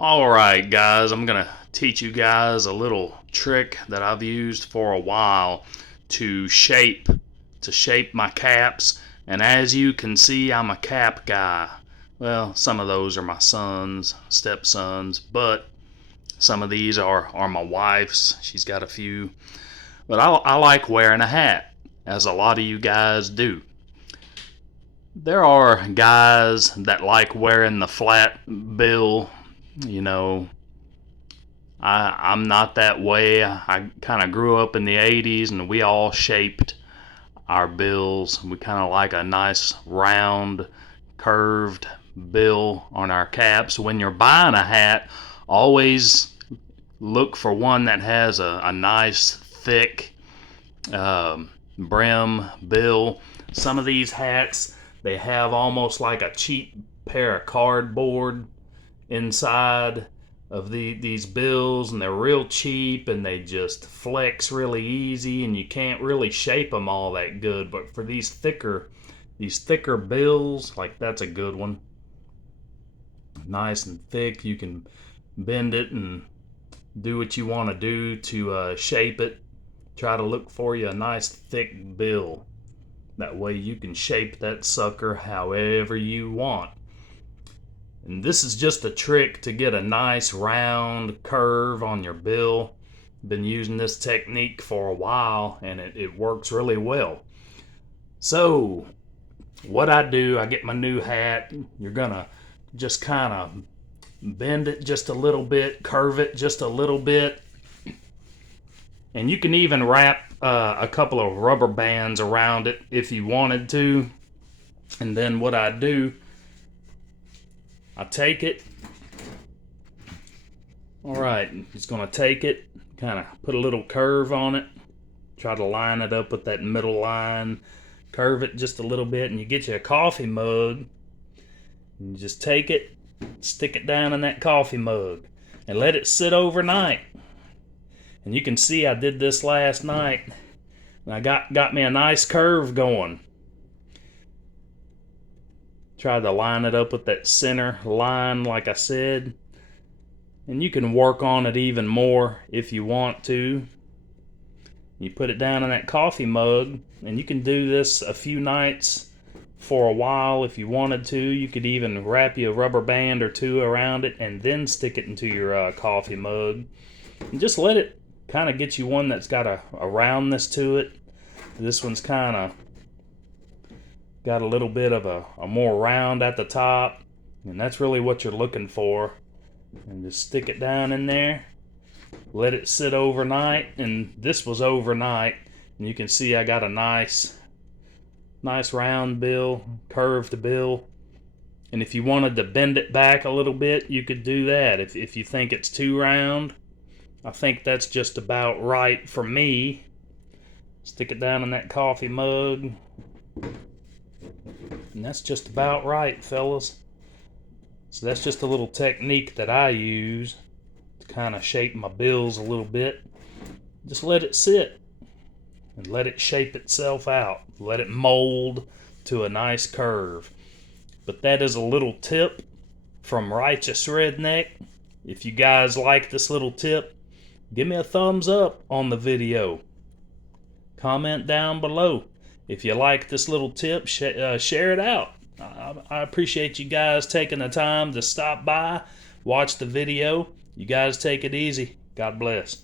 Alright guys, I'm gonna teach you guys a little trick that I've used for a while to shape my caps. And as you can see, I'm a cap guy. Well, some of those are my sons, stepsons, but some of these are my wife's. She's got a few. But I like wearing a hat, as a lot of you guys do. There are guys that like wearing the flat bill, you know. I'm not that way. I kind of grew up in the 80s and we all shaped our bills. We kind of like a nice round curved bill on our caps. When you're buying a hat, always look for one that has a nice thick brim bill. Some of these hats, they have almost like a cheap pair of cardboard inside of these bills, and they're real cheap and they just flex really easy and you can't really shape them all that good. But for these thicker bills, like that's a good one, nice and thick, you can bend it and do what you want to do to shape it. Try to look for you a nice thick bill, that way you can shape that sucker however you want. And this is just a trick to get a nice round curve on your bill. Been using this technique for a while and it works really well. So what I do, I get my new hat. You're gonna just kind of bend it just a little bit, curve it just a little bit. And you can even wrap a couple of rubber bands around it if you wanted to. And then what I do, I take it. Alright, just gonna take it, kind of put a little curve on it, try to line it up with that middle line, curve it just a little bit, and you get you a coffee mug, and you just take it, stick it down in that coffee mug, and let it sit overnight. And you can see I did this last night, and I got me a nice curve going. Try to line it up with that center line like I said. And you can work on it even more if you want to. You put it down in that coffee mug, and you can do this a few nights for a while if you wanted to. You could even wrap you a rubber band or two around it and then stick it into your coffee mug. And just let it kind of get you one that's got a roundness to it. This one's kind of got a little bit of a more round at the top, and that's really what you're looking for. And just stick it down in there, let it sit overnight. And this was overnight, and you can see I got a nice round bill, curved bill. And if you wanted to bend it back a little bit, you could do that. If you think it's too round, I think that's just about right for me. Stick it down in that coffee mug. And that's just about right, fellas. So that's just a little technique that I use to kind of shape my bills a little bit. Just let it sit and let it shape itself out. Let it mold to a nice curve. But that is a little tip from Righteous Redneck. If you guys like this little tip, give me a thumbs up on the video. Comment down below. If you like this little tip, share it out. I appreciate you guys taking the time to stop by, watch the video. You guys take it easy. God bless.